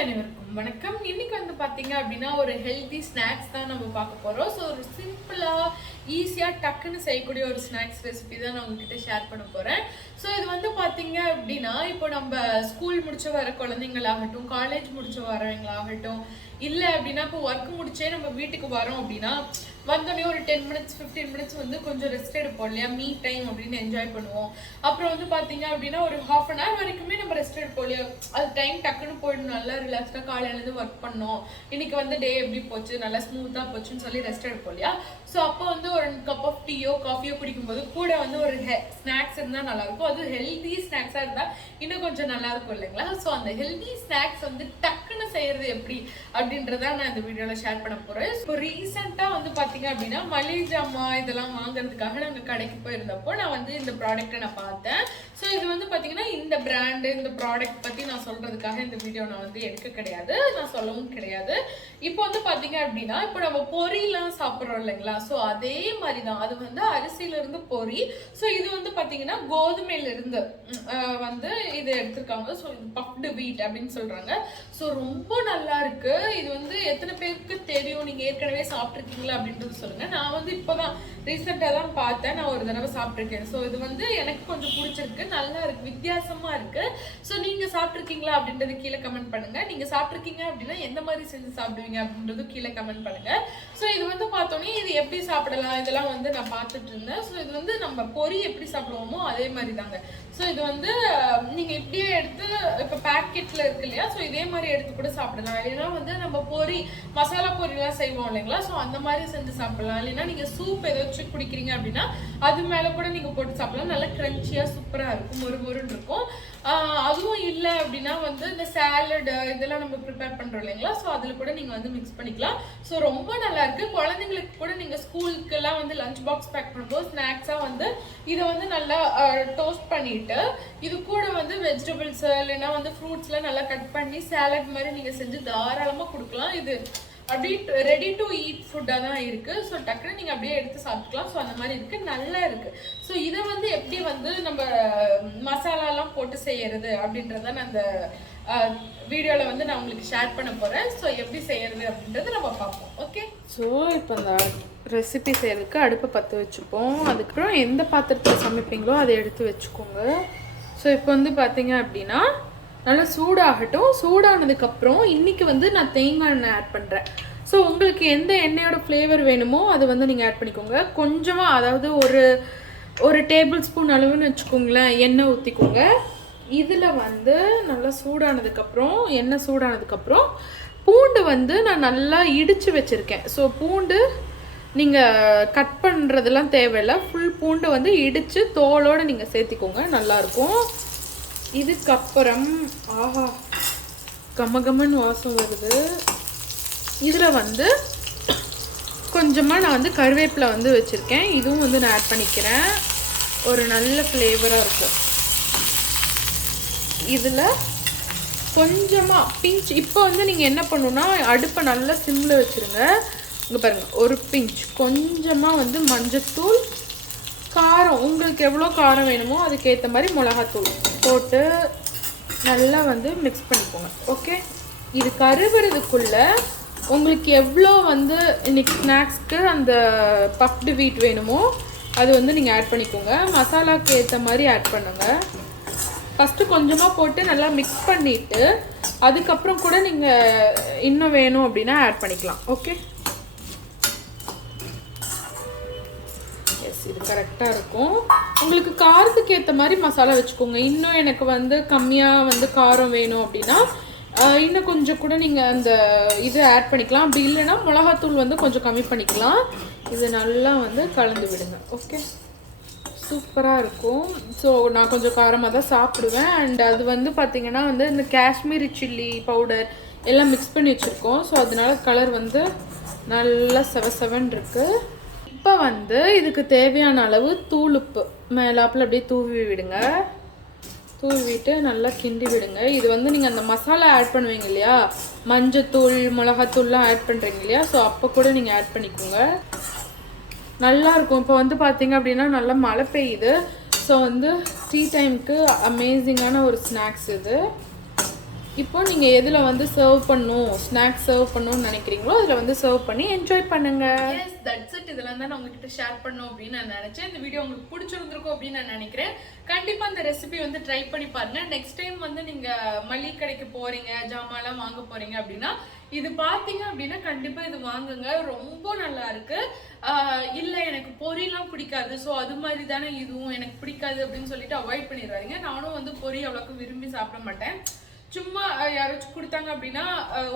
அனைவருக்கும் வணக்கம். இன்னைக்கு வந்து பாத்தீங்க அப்படின்னா ஒரு ஹெல்தி ஸ்நாக்ஸ் தான் நம்ம பார்க்க போறோம். ஸோ ஒரு சிம்பிளா ஈஸியா டக்குன்னு செய்யக்கூடிய ஒரு ஸ்நாக்ஸ் ரெசிபி தான் நான் உங்ககிட்ட ஷேர் பண்ண போறேன். ஸோ இது வந்து பாத்தீங்க அப்படின்னா இப்போ நம்ம ஸ்கூல் முடிச்சு வர குழந்தைங்களாகட்டும், காலேஜ் முடிச்சு வரவங்களாகட்டும், இல்லை அப்படின்னா இப்போ ஒர்க் முடிச்சே நம்ம வீட்டுக்கு வரோம் அப்படின்னா வந்தோடனே ஒரு 10 minutes 15 minutes வந்து கொஞ்சம் ரெஸ்ட் எடுப்போம் இல்லையா, மீ டைம் அப்படின்னு என்ஜாய் பண்ணுவோம். அப்புறம் வந்து பார்த்தீங்க அப்படின்னா ஒரு 1/2 hour வரைக்குமே நம்ம ரெஸ்ட் எடுப்போம் இல்லையா, அது டைம் டக்குன்னு போயிடும். நல்லா ரிலாக்ஸ்டாக காலையிலேருந்து ஒர்க் பண்ணோம், இன்னைக்கு வந்து டே எப்படி போச்சு, நல்லா ஸ்மூத்தாக போச்சுன்னு சொல்லி ரெஸ்ட் எடுப்போம் இல்லையா. ஸோ அப்போ வந்து ஒரு கப் ஆஃப் டீயோ காஃபியோ குடிக்கும்போது கூட வந்து ஒரு ஸ்நாக்ஸ் இருந்தால் நல்லாயிருக்கும். அது ஹெல்தி ஸ்நாக்ஸாக இருந்தால் இன்னும் கொஞ்சம் நல்லா இருக்கும் இல்லைங்களா. ஸோ அந்த ஹெல்தி ஸ்நாக்ஸ் வந்து டக்குன்னு செய்யறது எப்படி அப்படின்றத நான் இந்த வீடியோவில் ஷேர் பண்ண போகிறேன். இப்போ ரீசெண்டாக வந்து பார்த்தீங்க அப்படின்னா மளிகை ஜாமான் இதெல்லாம் வாங்குறதுக்காக நாங்கள் கடைக்கு போயிருந்தப்போ நான் வந்து இந்த ப்ராடக்ட்டை நான் பார்த்தேன். ஸோ இது வந்து பார்த்தீங்கன்னா இந்த பிராண்டு இந்த ப்ராடக்ட் பற்றி நான் சொல்கிறதுக்காக இந்த வீடியோ நான் வந்து எடுக்க கிடையாது, நான் சொல்லவும் கிடையாது. இப்போ வந்து பார்த்தீங்க அப்படின்னா இப்போ நம்ம பொரியெல்லாம் சாப்பிட்றோம் இல்லைங்களா, ஸோ அதே மாதிரி தான் அது வந்து அரிசியிலிருந்து பொரி. ஸோ இது வந்து பார்த்தீங்கன்னா கோதுமையிலிருந்து வந்து இது எடுத்திருக்காங்க. ஸோ இது பஃப்டு வீட் அப்படின்னு சொல்கிறாங்க. ஸோ ரொம்ப நல்லா இருக்கு. இது வந்து எத்தனை பேருக்கு தெரியும், நீங்கள் ஏற்கனவே சாப்பிட்ருக்கீங்களா அப்படின்றது சொல்லுங்கள். நான் வந்து இப்போ தான் ரீசெண்டாக தான் பார்த்தேன், நான் ஒரு தடவை சாப்பிட்ருக்கேன். ஸோ இது வந்து எனக்கு கொஞ்சம் பிடிச்சிருக்கு, நல்லா இருக்கு, வித்தியாசமாக இருக்கு. ஸோ நீங்கள் சாப்பிட்ருக்கீங்களா அப்படின்றது கீழே கமெண்ட் பண்ணுங்கள். நீங்கள் சாப்பிட்ருக்கீங்க அப்படின்னா எந்த மாதிரி செஞ்சு சாப்பிடுவீங்க அப்படின்றது கீழே கமெண்ட் பண்ணுங்கள். ஸோ இது வந்து பார்த்தோன்னே இது எப்படி சாப்பிடலாம் இதெல்லாம் வந்து நான் பார்த்துட்டு இருந்தேன். ஸோ இது வந்து நம்ம பொரி எப்படி சாப்பிடுவோமோ அதே மாதிரி தாங்க. ஸோ இது வந்து நீங்கள் இப்படியே எடுத்து இப்போ பேக்கெட்டில் இருக்கு இல்லையா, ஸோ இதே மாதிரி எடுத்து கூட சாப்பிடலாம். இல்லைன்னா வந்து நம்ம பொரி மசாலா பொரியெல்லாம் செய்வோம் இல்லைங்களா, ஸோ அந்த மாதிரி செஞ்சு சாப்பிடலாம். இல்லைன்னா நீங்கள் சூப் ஏதாச்சும் குடிக்கிறீங்க அப்படின்னா அது மேலே கூட நீங்கள் போட்டு சாப்பிடலாம். நல்லா கிரன்ச்சியாக சூப்பராக இருக்கும், மொறுன்னு இருக்கும். அதுவும் இல்லை அப்படின்னா வந்து இந்த சாலடு இதெல்லாம் நம்ம ப்ரிப்பேர் பண்ணுறோம் இல்லைங்களா, ஸோ அதில் கூட நீங்கள் வந்து மிக்ஸ் பண்ணிக்கலாம். ஸோ ரொம்ப நல்லா இருக்கு. குழந்தைங்களுக்கு கூட நீங்கள் ஸ்கூலுக்கெல்லாம் வந்து லஞ்ச் பாக்ஸ் பேக் பண்ணும்போது ஸ்நாக்ஸாக வந்து இதை வந்து நல்லா டோஸ்ட் பண்ணிட்டு இது கூட வந்து வெஜிடபிள்ஸ் இல்லைன்னா வந்து ஃப்ரூட்ஸ்லாம் நல்லா கட் பண்ணி சாலட் மாதிரி நீங்கள் செஞ்சு தாராளமாக கொடுக்கலாம். இது அப்படியே ரெடி டு ஈட் ஃபுட்டாக தான் இருக்குது. ஸோ டக்குன்னு நீங்கள் அப்படியே எடுத்து சாப்பிட்டுக்கலாம். ஸோ அந்த மாதிரி இருக்குது, நல்லா இருக்குது. ஸோ இதை வந்து எப்படி வந்து நம்ம மசாலாலாம் போட்டு செய்யறது அப்படின்றத நான் அந்த வீடியோவில் வந்து நான் உங்களுக்கு ஷேர் பண்ண போகிறேன். ஸோ எப்படி செய்யறது அப்படின்றத நம்ம பார்ப்போம். ஓகே, ஸோ இப்போ அந்த ரெசிபி செய்யறதுக்கு அடுப்பை பற்ற வச்சுப்போம். அதுக்கப்புறம் எந்த பாத்திரத்தில் சமைப்பீங்களோ அதை எடுத்து வச்சுக்கோங்க. ஸோ இப்போ வந்து பார்த்தீங்க அப்படின்னா நல்லா சூடாகட்டும். சூடானதுக்கப்புறம் இன்றைக்கி வந்து நான் தேங்காய் எண்ணெய் ஆட் பண்ணுறேன். ஸோ உங்களுக்கு எந்த எண்ணெயோட ஃப்ளேவர் வேணுமோ அதை வந்து நீங்கள் ஆட் பண்ணிக்கோங்க. கொஞ்சமாக, அதாவது ஒரு டேபிள் ஸ்பூன் அளவுன்னு வச்சுக்கோங்களேன், எண்ணெய் ஊற்றிக்கோங்க. இதில் வந்து நல்லா சூடானதுக்கப்புறம் எண்ணெய் சூடானதுக்கப்புறம் பூண்டு வந்து நான் நல்லா இடித்து வச்சுருக்கேன். ஸோ பூண்டு நீங்கள் கட் பண்ணுறதெல்லாம் தேவையில்லை, ஃபுல் பூண்டு வந்து இடித்து தோலோடு நீங்கள் சேர்த்திக்கோங்க, நல்லாயிருக்கும். இதுக்கப்புறம் ஆஹா கமகமன் வாசம் வருது. இதில் வந்து கொஞ்சமாக நான் வந்து கருவேப்பிலை வந்து வச்சுருக்கேன், இதுவும் வந்து நான் ஆட் பண்ணிக்கிறேன், ஒரு நல்ல ஃப்ளேவராக இருக்கும். இதில் கொஞ்சமாக பிஞ்ச், இப்போ வந்து நீங்கள் என்ன பண்ணணுன்னா அடுப்பை நல்லா சிம்மில் வச்சுருங்க. இங்கே பாருங்கள், ஒரு பிஞ்ச் கொஞ்சமாக வந்து மஞ்சத்தூள், காரம் உங்களுக்கு எவ்வளோ காரம் வேணுமோ அதுக்கேற்ற மாதிரி மிளகாத்தூள் போட்டு நல்லா வந்து மிக்ஸ் பண்ணிக்கோங்க. ஓகே, இது கருவுறதுக்குள்ளே உங்களுக்கு எவ்வளோ வந்து இன்னைக்கு ஸ்நாக்ஸ்க்கு அந்த பஃப்டு வீட் வேணுமோ அது வந்து நீங்கள் ஆட் பண்ணிக்கோங்க. மசாலாவுக்கு ஏற்ற மாதிரி ஆட் பண்ணுங்கள். ஃபஸ்ட்டு கொஞ்சமாக போட்டு நல்லா மிக்ஸ் பண்ணிவிட்டு அதுக்கப்புறம் கூட நீங்கள் இன்னும் வேணும் அப்படின்னா ஆட் பண்ணிக்கலாம். ஓகே, இது கரெக்டாக இருக்கும். உங்களுக்கு காரத்துக்கு ஏற்ற மாதிரி மசாலா வச்சுக்கோங்க. இன்னும் எனக்கு வந்து கம்மியாக வந்து காரம் வேணும் அப்படின்னா இன்னும் கொஞ்சம் கூட நீங்கள் அந்த இது ஆட் பண்ணிக்கலாம். அப்படி இல்லைன்னா மிளகாத்தூள் வந்து கொஞ்சம் கம்மி பண்ணிக்கலாம். இது நல்லா வந்து கலந்து விடுங்க. ஓகே, சூப்பராக இருக்கும். ஸோ நான் கொஞ்சம் காரமாக தான் சாப்பிடுவேன். அண்ட் அது வந்து பார்த்திங்கன்னா வந்து இந்த காஷ்மீரி சில்லி பவுடர் எல்லாம் மிக்ஸ் பண்ணி வச்சுருக்கோம். ஸோ அதனால கலர் வந்து நல்லா செவன் இருக்குது. இப்போ வந்து இதுக்கு தேவையான அளவு தூளுப்பு மேலாப்பில் அப்படியே தூவி விடுங்க. தூவிட்டு நல்லா கிண்டி விடுங்க. இது வந்து நீங்கள் அந்த மசாலா ஆட் பண்ணுவீங்க இல்லையா, மஞ்சத்தூள் மிளகாத்தூள்லாம் ஆட் பண்ணுறீங்க இல்லையா, ஸோ அப்போ கூட நீங்கள் ஆட் பண்ணிக்கோங்க, நல்லாயிருக்கும். இப்போ வந்து பார்த்தீங்க அப்படின்னா நல்லா மழை பெய்யுது. ஸோ வந்து டீ டைமுக்கு அமேசிங்கான ஒரு ஸ்நாக்ஸ் இது. இப்போ நீங்கள் எதில் வந்து சர்வ் பண்ணணும், ஸ்நாக்ஸ் சர்வ் பண்ணணும்னு நினைக்கிறீங்களோ அதில் வந்து சர்வ் பண்ணி என்ஜாய் பண்ணுங்க. Yes, that's it. இதெல்லாம் தான் நான் உங்ககிட்ட ஷேர் பண்ணணும் அப்படின்னு நான் நினச்சேன். இந்த வீடியோ உங்களுக்கு பிடிச்சிருந்துருக்கும் அப்படின்னு நான் நினைக்கிறேன். கண்டிப்பாக அந்த ரெசிபி வந்து ட்ரை பண்ணி பாருங்க. நெக்ஸ்ட் டைம் வந்து நீங்கள் மளிகை கடைக்கு போகிறீங்க, ஜாமான்லாம் வாங்க போகிறீங்க அப்படின்னா இது பார்த்தீங்க அப்படின்னா கண்டிப்பாக இது வாங்குங்க. ரொம்ப நல்லா இருக்கு. இல்லை எனக்கு பொரியெல்லாம் பிடிக்காது, ஸோ அது மாதிரி தானே இதுவும் எனக்கு பிடிக்காது அப்படின்னு சொல்லிட்டு அவாய்ட் பண்ணிடுறாங்க. நானும் வந்து பொரி அவ்வளோக்கு விரும்பி சாப்பிட மாட்டேன். சும்மா யாராச்சும் கொடுத்தாங்க அப்படின்னா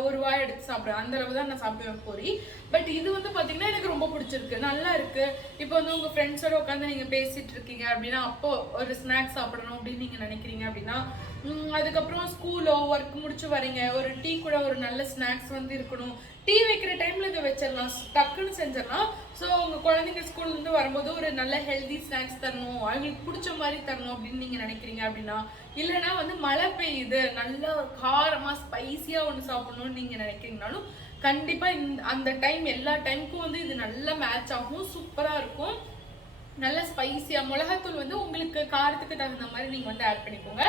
ஒரு வாய் எடுத்து சாப்பிடுவேன். அந்த அளவு தான் நான் சாப்பிடுவேன் பொரி. பட் இது வந்து பார்த்தீங்கன்னா எனக்கு ரொம்ப பிடிச்சிருக்கு, நல்லா இருக்கு. இப்போ வந்து உங்கள் ஃப்ரெண்ட்ஸோட உட்காந்து நீங்கள் பேசிட்டு இருக்கீங்க அப்படின்னா அப்போ ஒரு ஸ்நாக்ஸ் சாப்பிடணும் அப்படின்னு நீங்கள் நினைக்கிறீங்க அப்படின்னா, அதுக்கப்புறம் ஸ்கூலோ ஒர்க் முடிச்சு வரீங்க, ஒரு டீ கூட ஒரு நல்ல ஸ்நாக்ஸ் வந்து இருக்கணும். டீ வைக்கிற டைம்ல இதை வச்சிடலாம், டக்குன்னு செஞ்சிடலாம். ஸோ உங்கள் குழந்தைங்க ஸ்கூல்லேருந்து வரும்போது ஒரு நல்ல ஹெல்தி ஸ்நாக்ஸ் தரணும், அவங்களுக்கு பிடிச்ச மாதிரி தரணும் அப்படின்னு நீங்கள் நினைக்கிறீங்க அப்படின்னா, இல்லைன்னா வந்து மழை பெய்யுது நல்லா காரமாக ஸ்பைஸியாக ஒன்று சாப்பிடணும்னு நீங்கள் நினைக்கிறீங்கனாலும் கண்டிப்பாக அந்த டைம் எல்லா டைமுக்கும் வந்து இது நல்லா மேட்ச் ஆகும், சூப்பராக இருக்கும். நல்ல ஸ்பைசியாக மிளகாத்தூள் வந்து உங்களுக்கு காரத்துக்கு தகுந்த மாதிரி நீங்கள் வந்து ஆட் பண்ணிக்கோங்க.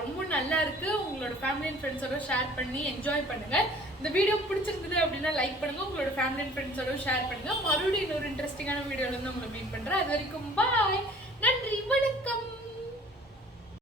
ரொம்ப நல்லா இருக்கு. உங்களோட ஃபேமிலி அண்ட் ஃப்ரெண்ட்ஸோட ஷேர் பண்ணி என்ஜாய் பண்ணுங்க. இந்த வீடியோ பிடிச்சிருந்தது அப்படின்னா லைக் பண்ணுங்க, உங்களோட ஃபேமிலி அண்ட் ஃப்ரெண்ட்ஸோட ஷேர் பண்ணுங்க. மறுபடியும் இன்னொரு இன்ட்ரெஸ்டிங்கான வீடியோல இருந்து உங்களை மீட் பண்றேன். அது வரைக்கும் பாய், நன்றி, வணக்கம்.